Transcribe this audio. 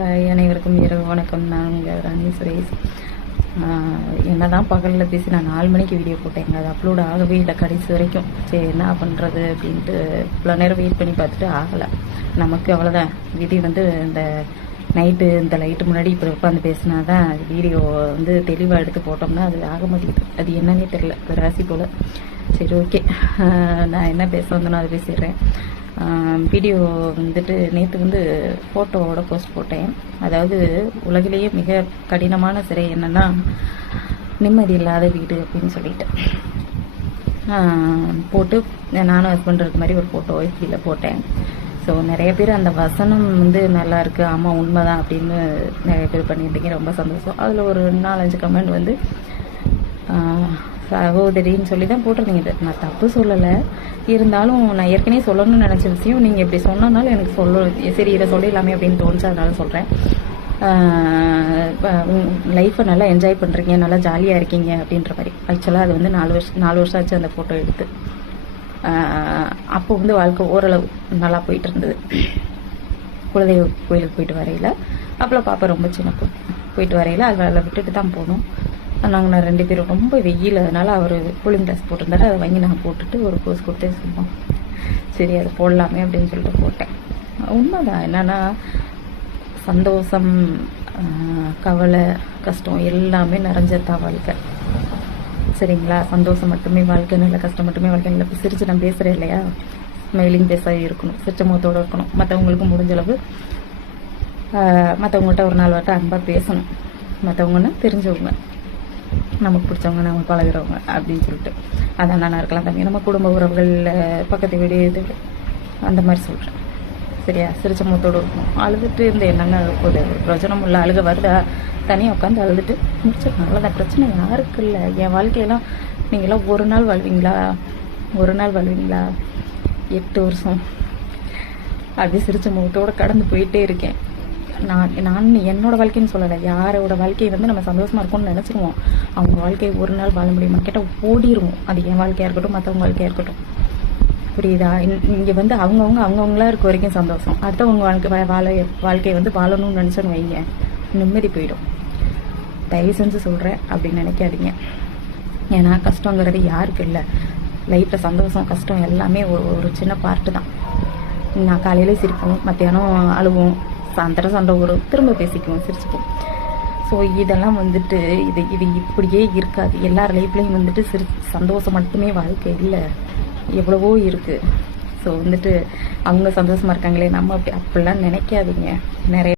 அனைவருக்கும் இரவு வணக்கம். நான் உங்கள் ராணி சுரேஷ். என்னதான் பகலில் பேசி நான் 4 மணிக்கு வீடியோ போட்டேங்க. அது அப்லோட் ஆகவே இல்லை கடைசி வரைக்கும். சரி என்ன பண்ணுறது அப்படின்ட்டு இவ்வளோ நேரம் வெயிட் பண்ணி பார்த்துட்டு ஆகலை. நமக்கு அவ்வளோதான் விதி. இந்த நைட்டு இந்த லைட்டு முன்னாடி இப்போ உட்காந்து பேசினா தான் வீடியோ தெளிவாக எடுத்து போட்டோம்னா அது ஆக மாட்டேங்குது. அது என்னன்னே தெரியல, ராசி போல். சரி ஓகே, நான் என்ன பேச வந்தேனோ அதை பேசிடுறேன். வீடியோ நேற்று ஃபோட்டோவோட போஸ்ட் போட்டேன். அதாவது உலகிலேயே மிக கடினமான சிறை என்னன்னா நிம்மதி இல்லாத வீடு அப்படின்னு சொல்லிட்டு போட்டு நானும் ஹஸ்பண்ட் இருக்க மாதிரி ஒரு ஃபோட்டோ கீழே போட்டேன். ஸோ நிறைய பேர் அந்த வசனம் நல்லா இருக்கு, ஆமாம் உண்மைதான் அப்படின்னு நிறைய பேர் பண்ணியிருந்தீங்க. ரொம்ப சந்தோஷம். அதில் ஒரு 4-5 கமெண்ட் சகோதரின்னு சொல்லி தான் போட்டிருந்தீங்க. நான் தப்பு சொல்லலை, இருந்தாலும் நான் ஏற்கனவே சொல்லணும்னு நினச்ச விஷயம் நீங்கள் இப்படி சொன்னதுனால எனக்கு சரி இதை சொல்லிடலாமே அப்படின்னு தோணுச்சு. அதனால சொல்கிறேன். லைஃப்பை நல்லா என்ஜாய் பண்ணுறீங்க, நல்லா ஜாலியாக இருக்கீங்க அப்படின்ற மாதிரி. ஆக்சுவலாக அது 4 வருஷம் ஆச்சு அந்த ஃபோட்டோ எடுத்து. அப்போ வாழ்க்கை ஓரளவு நல்லா போயிட்டு இருந்தது. குலதெய்வ கோயிலுக்கு போயிட்டு வரையில் அப்போலாம் பாப்பா ரொம்ப சின்ன போயிட்டு வரையில் அது வேலை விட்டுட்டு தான் போனோம். நாங்கள் 2 பேரும் ரொம்ப வெயில், அதனால் அவர் கூலிங் கிளாஸ் போட்டிருந்தாரு. அதை வாங்கி நான் போட்டுட்டு ஒரு போஸ் கொடுத்தே சொன்னோம். சரி அதை போடலாமே அப்படின்னு சொல்லிட்டு போட்டேன். உண்மைதான், என்னன்னா சந்தோஷம், கவலை, கஷ்டம் எல்லாமே நிறைஞ்சதான் வாழ்க்கை. சரிங்களா? சந்தோஷம் மட்டுமே வாழ்க்கை இல்லை, கஷ்டம் மட்டுமே வாழ்க்கை இல்லை. இப்போ சிரிச்சு நான் பேசுகிறேன் இல்லையா, ஸ்மைலிங் பேச இருக்கணும், சிரிச்ச முகத்தோடு இருக்கணும். மற்றவங்களுக்கு முடிஞ்சளவு மற்றவங்கள்ட்ட ஒரு 4 வார்த்தை அன்பாக பேசணும். மற்றவங்கன்னா தெரிஞ்சவங்க, நமக்கு பிடிச்சவங்க, நம்ம பழகிறவங்க அப்படின்னு சொல்லிட்டு. அதான் நான் இருக்கலாம் தம்பி, நம்ம குடும்ப உறவுகள், பக்கத்து வீடு, இது அந்த மாதிரி சொல்கிறேன். சரியா? சிரிச்ச முகத்தோடு இருக்கணும். அழுதுட்டு என்னென்ன ஒரு பிரயோஜனம் இல்லை. அழுக வருதா, தனியாக உட்காந்து அழுதுட்டு முடிச்சிடணும். அவ்வளோதான். பிரச்சனை யாருக்கு இல்லை. என் வாழ்க்கையெல்லாம் நீங்களாம் ஒரு நாள் வாழ்வீங்களா? 8 வருஷம் அப்படி சிரிச்ச முகத்தோடு கடந்து போயிட்டே இருக்கேன். நான் என்னோட வாழ்க்கைன்னு சொல்லலை, யாரோட வாழ்க்கையை நம்ம சந்தோஷமா இருக்கும்னு நினச்சிருவோம். அவங்க வாழ்க்கையை ஒரு நாள் வாழ முடியுமா கேட்டால் ஓடிடுவோம். அது என் வாழ்க்கையாக இருக்கட்டும், மற்றவங்க வாழ்க்கையாக இருக்கட்டும். புரியுதா? இங்கே அவங்கவுங்களா இருக்க வரைக்கும் சந்தோஷம். அடுத்தவங்க வாழ்க்கையை வாழணும்னு நினச்சோன்னு வைங்க, நிம்மதி போயிடும். தயவு செஞ்சு சொல்கிறேன், அப்படின்னு நினைக்காதீங்க. ஏன்னா கஷ்டங்கிறது யாருக்கு இல்லை. லைஃப்பில் சந்தோஷம் கஷ்டம் எல்லாமே ஒரு சின்ன பார்ட்டு தான். நான் காலையிலே சிரிப்போம், மத்தியானம் அழுவோம், சாயந்தரம் சண்டை வரும், திரும்ப பேசிக்குவோம், சிரிச்சுப்போம். ஸோ இதெல்லாம் இது இப்படியே இருக்காது. எல்லார் லைஃப்லையும் சந்தோஷம் மட்டுமே வாழ்க்கை இல்லை, எவ்வளவோ இருக்குது. ஸோ அவங்க சந்தோஷமாக இருக்காங்களே, நம்ம அப்படிலாம் நினைக்காதீங்க. நிறைய